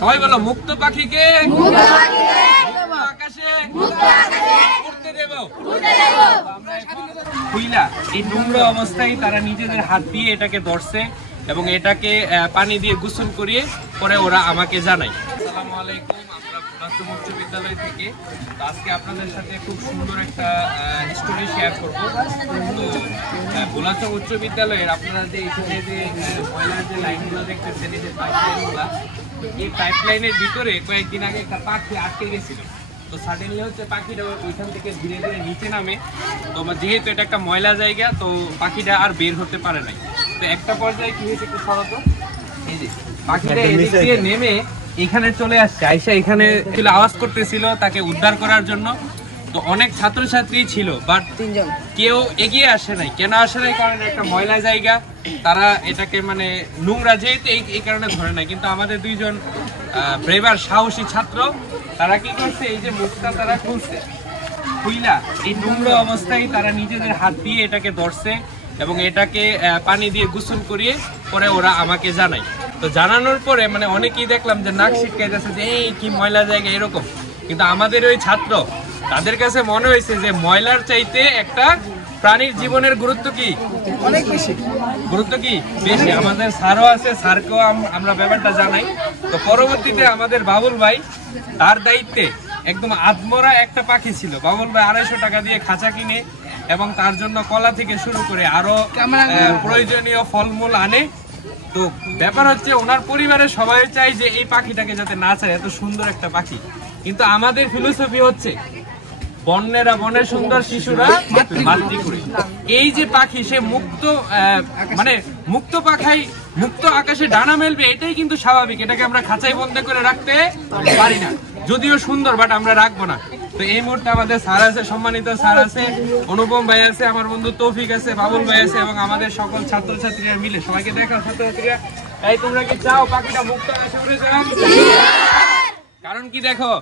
সবাই বলো মুক্ত পাখিকে আকাশে উড়তে দেব। খুইলা এই নোংরা অবস্থায় তারা নিজেদের হাত দিয়ে এটাকে ধরছে এবং এটাকে পানি দিয়ে গোসল করিয়ে পরে ওরা আমাকে জানায়। আসসালামু আলাইকুম, আমরা ভোলাচং উচ্চ বিদ্যালয় থেকে আজকে আপনাদের সাথে খুব সুন্দর একটা স্টোরি শেয়ার করবো। ভোলাচং উচ্চ বিদ্যালয়ের আপনারা যে এখানে যে ময়লার যে লাইনগুলো দেখতেছেন, এই যে পাইপলাইনগুলো, এই পাইপলাইনের ভিতরে কয়েকদিন আগে একটা পাখি আটকে গেছিল। তো সাডেনলি হচ্ছে পাখিটা ওইখান থেকে ধীরে ধীরে নিচে নামে। তো যেহেতু এটা একটা ময়লা জায়গা, তো পাখিটা আর বের হতে পারে নাই। তো একটা পর্যায়ে কি হয়েছে একটু সরত, এই যে পাখিটা এদিক দিয়ে নেমে এখানে চলে আসছে, আইসা এখানে আওয়াজ করতেছিল তাকে উদ্ধার করার জন্য। তো অনেক ছাত্রছাত্রী ছিল, বাট কেউ এগিয়ে আসে নাই। কেন আসে নাই? কারণ একটা ময়লা জায়গা, তারা এটাকে মানে নোংরা যেহেতু এই কারণে ধরে নাই। কিন্তু আমাদের দুইজন ব্রেভার সাহসী ছাত্র, তারা কি করছে, এই যে মুখটা তারা খুলছে, খুইলা এই নোংরা অবস্থায় তারা নিজেদের হাত দিয়ে এটাকে ধরছে এবং এটাকে পানি দিয়ে গোসল করিয়ে পরে ওরা আমাকে জানায়। তো জানানোর পরে মানে অনেকেই দেখলাম যে নাক ছিটকাই যাচ্ছে যে এই কি ময়লা জায়গা এরকম। কিন্তু আমাদের ওই ছাত্র, তাদের কাছে মনে হয়েছে যে ময়লার চাইতে একটা প্রাণীর জীবনের গুরুত্ব কি অনেক বেশি, গুরুত্ব কি বেশি। আমাদের স্যারও আছে, স্যারকেও আমরা ব্যাপারটা জানাই। তো পরবর্তীতে আমাদের বাবুল ভাই, তার দায়িত্বে একদম আদমরা একটা পাখি ছিল। বাবুল ভাই 250 টাকা দিয়ে খাঁচা কিনে এবং তার জন্য কলা থেকে শুরু করে আরো প্রয়োজনীয় ফলমূল আনে। তো ব্যাপার হচ্ছে ওনার পরিবারের সবাই চাই যে এই পাখিটাকে যাতে না চায়, এত সুন্দর একটা পাখি। কিন্তু আমাদের ফিলোসফি হচ্ছে বন্যেরা বনে সুন্দর, শিশুরা মাতৃকুড়ে। এই যে পাখি, সে মুক্ত মানে মুক্ত পাখাই মুক্ত আকাশে ডানা মেলবে, এটাই কিন্তু স্বাভাবিক। এটাকে আমরা খাঁচাই বন্ধ করে রাখতে পারি না, যদিও সুন্দর, বাট আমরা রাখবো না। তো এই মুহূর্তে আমাদের স্যার আছে, সম্মানিত স্যার আছে, অনুপম ভাই আছে, আমার বন্ধু তৌফিক আছে, বাবুল ভাই আছে এবং আমাদের সকল ছাত্রছাত্রীরা মিলে সবাইকে দেখা। ছাত্রছাত্রীরা, এই তোমরা কি চাও পাখিটা মুক্ত আকাশে উড়ে যাক? কারণ কি দেখো,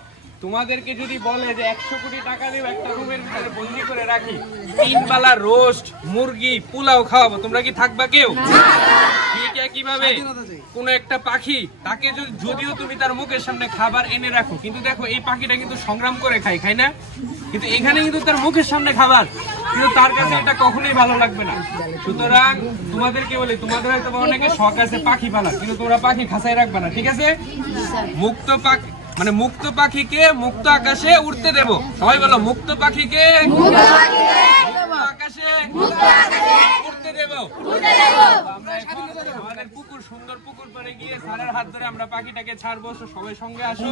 তোমাদেরকে যদি বলে যে 100 কোটি টাকা দিব একটা রুমের ভিতরে বন্দি করে রাখি, 3 বেলা রোস্ট, মুরগি, পোলাও খাওয়াবো, তোমরা কি থাকবা কেউ? ঠিক কিভাবে কোন একটা পাখি, তাকে যদিও তুমি তার মুখের সামনে খাবার এনে রাখো, কিন্তু দেখো এই পাখিটা কিন্তু সংগ্রাম করে খাই না? কিন্তু এখানে কিন্তু তার মুখের সামনে খাবার, কিন্তু তার কাছে এটা কখনোই ভালো লাগবে না। সুতরাং তোমাদেরকে বলি, তোমাদের হয়তো অনেকে শখ আছে পাখি পালা, কিন্তু তোমরা পাখি খাঁচায় রাখবে না, ঠিক আছে? মুক্ত পাখি মানে মুক্ত পাখিকে মুক্ত আকাশে উড়তে দেব। সবাই বলো মুক্ত পাখিকে আকাশে উড়তে দেব। আমরা আমাদের পুকুর, সুন্দর পুকুর পাড়ে গিয়ে স্যারের হাত ধরে আমরা পাখিটাকে ছাড়বো। সবাই সঙ্গে আসো।